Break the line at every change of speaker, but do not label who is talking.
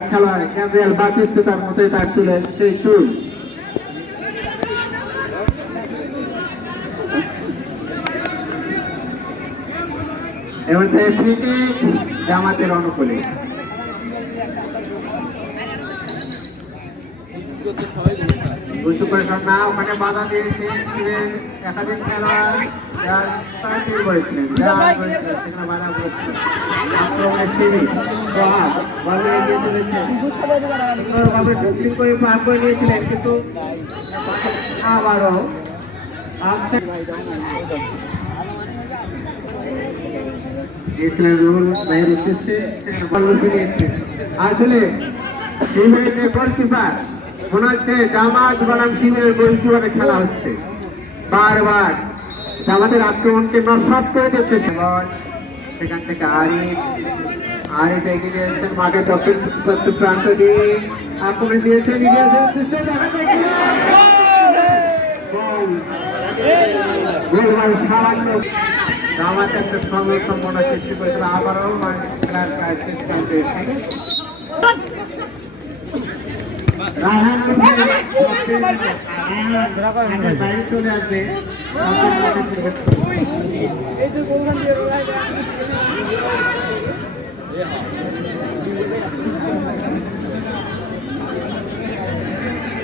খেলোয়াড় গ্যাব্রিয়েল মতোই তার চুল এবার জামাতের অনুকূলে। পারছেন না ওখানে বাধা দিয়েছে একাধিক সাহায্য করেছিলেন বাধা করেছিলেন সুন্দরভাবে করে পার করে নিয়েছিলেন কিন্তু আবারও আসলে মনে হচ্ছে জামাত বনাম শিবিরের গোলকিপারে খেলা হচ্ছে। বারবার জামাতের আক্রমণকে নস্বাত করে দিচ্ছে সেখান থেকে আরিফ আরিফ এগিয়ে দিয়েছেন মাঠে দক্ষিণ প্রান্ত দিয়ে আক্রমণ দিয়েছেন জামাত একটা সঙ্গে সম্ভাবনা সৃষ্টি করেছিল আবারও মানে চলে আসবে